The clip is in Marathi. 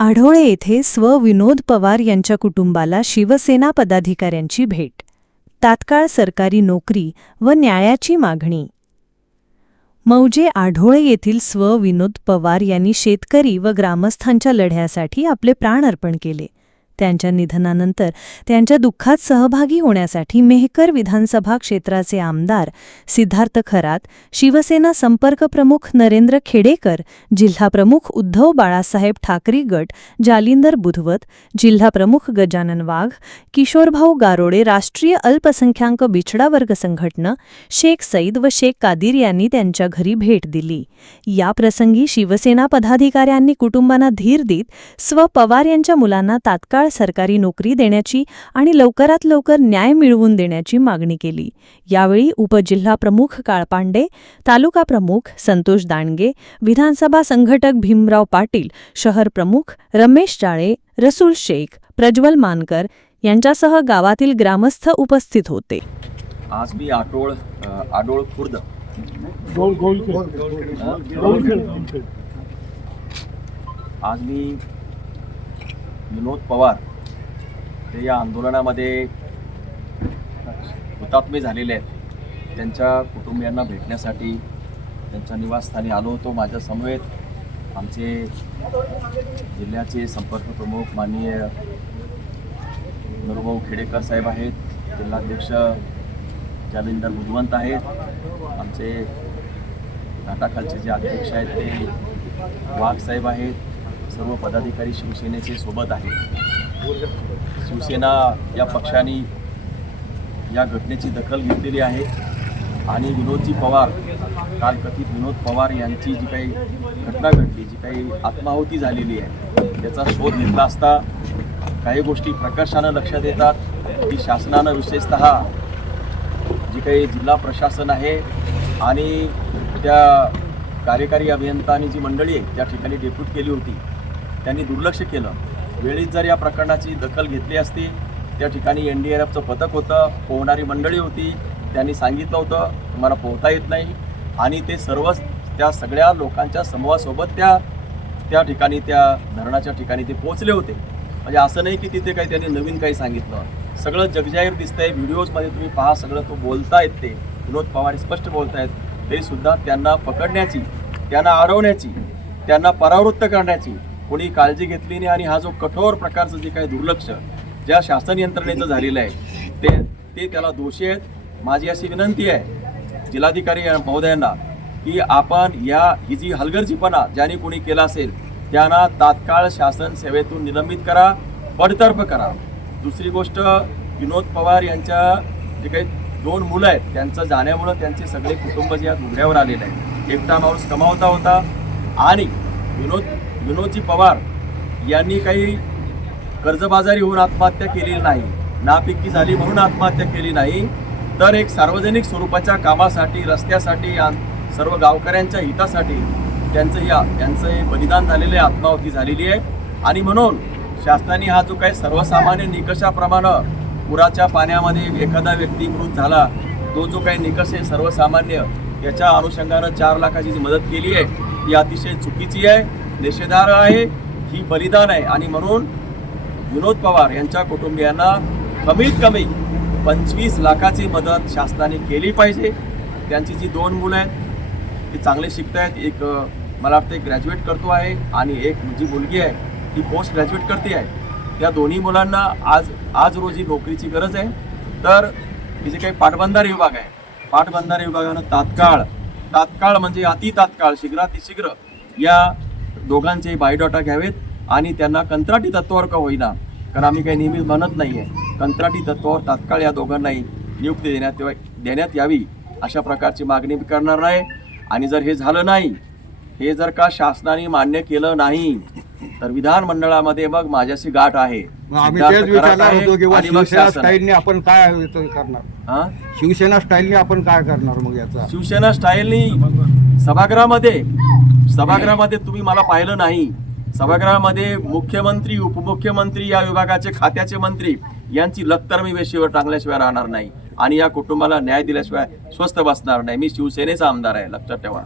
आढोळे येथे स्व विनोद पवार यांच्या कुटुंबाला शिवसेना पदाधिकाऱ्यांची भेट तात्काळ सरकारी नोकरी व न्यायाची मागणी. मौजे आढोळे येथील स्व विनोद पवार यांनी शेतकरी व ग्रामस्थांच्या लढ्यासाठी आपले प्राण अर्पण केले. त्यांच्या निधनानंतर त्यांच्या दुःखात सहभागी होण्यासाठी मेहकर विधानसभा क्षेत्राचे आमदार सिद्धार्थ खरात शिवसेना संपर्क प्रमुख नरेंद्र खेडेकर जिल्हाप्रमुख उद्धव बाळासाहेब ठाकरे गट जालिंदर बुधवत जिल्हाप्रमुख गजानन वाघ किशोरभाऊ गारोडे राष्ट्रीय अल्पसंख्याक बिछडा वर्ग संघटना शेख सईद व शेख कादिर यांनी त्यांच्या घरी भेट दिली. या प्रसंगी शिवसेना पदाधिकाऱ्यांनी कुटुंबांना धीर देत स्व पवार यांच्या मुलांना तात्काळ सरकारी नोकरी देण्याची आणि लवकरात लवकर न्याय मिळवून देण्याची मागणी केली. यावेळी उपजिल्हा प्रमुख काळपांडे तालुका प्रमुख संतोष दांडगे विधानसभा संघटक भीमराव पाटील शहर प्रमुख रमेश जाळे रसूल शेख प्रज्वल मानकर यांच्यासह गावातील ग्रामस्थ उपस्थित होते. आज मी आटोळ आडोळ खुर्द. आज मी विनोद पवार ते या आंदोलनामध्ये हुतात्मे झालेले आहेत. त्यांच्या कुटुंबियांना भेटण्यासाठी त्यांच्या निवासस्थानी आलो होतो माझ्या समवेत. आमचे जिल्ह्याचे संपर्क प्रमुख माननीय नरुभाऊ खेडेकर साहेब आहेत. जिल्हाध्यक्ष जालिंदर बुधवंत आहेत. आमचे नाटाखालचे जे अध्यक्ष आहेत ते वाघ साहेब आहेत. सर्व पदाधिकारी शिवसेनेचे सोबत आहेत. शिवसेना या पक्षाने या घटनेची दखल घेतलेली आहे. आणि विनोदजी पवार काल कथित विनोद पवार यांची जी काही घटना घडली जी काही आत्माहुती झालेली आहे त्याचा शोध घेतला असता काही गोष्टी प्रकर्षानं लक्षात येतात. की शासनानं विशेषतः जी काही जिल्हा प्रशासन आहे आणि त्या कार्यकारी अभियंता आणि जी मंडळी आहे त्या ठिकाणी डेप्यूट केली होती. त्यांनी दुर्लक्ष केलं. वेळीच जर या प्रकरणाची दखल घेतली असती त्या ठिकाणी एन डी आर एफचं पथक होतं पोहणारी मंडळी होती त्यांनी सांगितलं होतं तुम्हाला पोहता येत नाही. आणि ते सर्वच त्या सगळ्या लोकांच्या समूहासोबत त्या त्या ठिकाणी त्या धरणाच्या ठिकाणी ते पोहोचले होते. म्हणजे असं नाही की तिथे काही त्यांनी नवीन काही सांगितलं. सगळं जगजाहीर दिसतंय व्हिडिओजमध्ये तुम्ही पहा सगळं तो बोलतायत ते विनोद पवार स्पष्ट बोलतायत. ते सुद्धा त्यांना पकडण्याची त्यांना अडवण्याची त्यांना परावृत्त करण्याची कोणी काळजी घेतली नाही आणि हा जो कठोर प्रकारचं जे काही दुर्लक्ष ज्या शासन यंत्रणेचं झालेलं आहे ते ते त्याला दोषी आहेत. माझी अशी विनंती आहे जिल्हाधिकारी महोदयांना की आपण या ही जी हलगर्जीपणा ज्याने कोणी केला असेल त्यांना तात्काळ शासन सेवेतून निलंबित करा पडतर्फ करा. दुसरी गोष्ट विनोद पवार यांच्या जे काही दोन मुलं आहेत त्यांचं जाण्यामुळं त्यांचे सगळे कुटुंब जे आज उघड्यावर आलेले आहे एकटा माणूस कमावता होता आणि विनोद विनोदजी पवार यांनी काही कर्जबाजारी होऊन आत्महत्या केलेली नाही नापिकी झाली म्हणून आत्महत्या केली नाही तर एक सार्वजनिक स्वरूपाच्या कामासाठी रस्त्यासाठी सर्व गावकऱ्यांच्या हितासाठी त्यांचं या त्यांचं हे बलिदान झालेलं आहे आत्माहुती झालेली आहे. आणि म्हणून शासनाने हा जो काही सर्वसामान्य निकषाप्रमाणे पुराच्या पाण्यामध्ये एखादा व्यक्ती मृत झाला तो जो काही निकष आहे सर्वसामान्य याच्या अनुषंगानं चार लाखाची जी मदत केली आहे. ही अतिशय चुकीची आहे निषेधार्ह आहे ही बलिदान आहे. आणि म्हणून विनोद पवार यांच्या कुटुंबियांना कमीत कमी पंचवीस लाखाची मदत शासनाने केली पाहिजे. त्यांची जी दोन मुलं आहेत ती चांगले शिकत आहेत एक मला वाटतं एक ग्रॅज्युएट करतो आहे आणि एक जी मुलगी आहे ती पोस्ट ग्रॅज्युएट करते आहे. त्या दोन्ही मुलांना आज आज रोजी नोकरीची गरज आहे. तर हे जे काही पाटबंधारे विभाग आहे. पाटबंधारे विभागानं तात्काळ तात्काळ म्हणजे अति तात्काळ शीघ्रातिशीघ्र या दोघांचे बायोडाटा घ्यावेत आणि त्यांना कंत्राटी तत्वावर का होईना. कारण आम्ही काही नेहमीच म्हणत नाही आहे कंत्राटी तत्वावर तात्काळ या दोघांनाही नियुक्ती देण्यात देण्यात यावी अशा प्रकारची मागणी मी करणार नाही. आणि जर हे झालं नाही हे जर का शासनाने मान्य केलं नाही तर विधानमंडळामध्ये मग माझ्याशी गाठ आहे. मग आम्ही सिद्धार्थ तेच कराड विचारणार आहे होतो की बा आणि मग शिवसेना शासन. स्टाईलने आपण काय याचं करणार? हा? शिवसेना स्टाईलने आपण काय करणार मग याचा? शिवसेना स्टाईलनी सभागृहामध्ये सभागृहामध्ये तुम्ही मला पाहिलं नाही. सभागृहामध्ये मुख्यमंत्री उपमुख्यमंत्री या विभागाचे खात्याचे मंत्री यांची लक्तर मी वेशीवर टांगल्याशिवाय राहणार नाही. आणि या कुटुंबाला न्याय दिल्याशिवाय स्वस्थ बसणार नाही. मी शिवसेनेचा आमदार आहे. लक्षात ठेवा.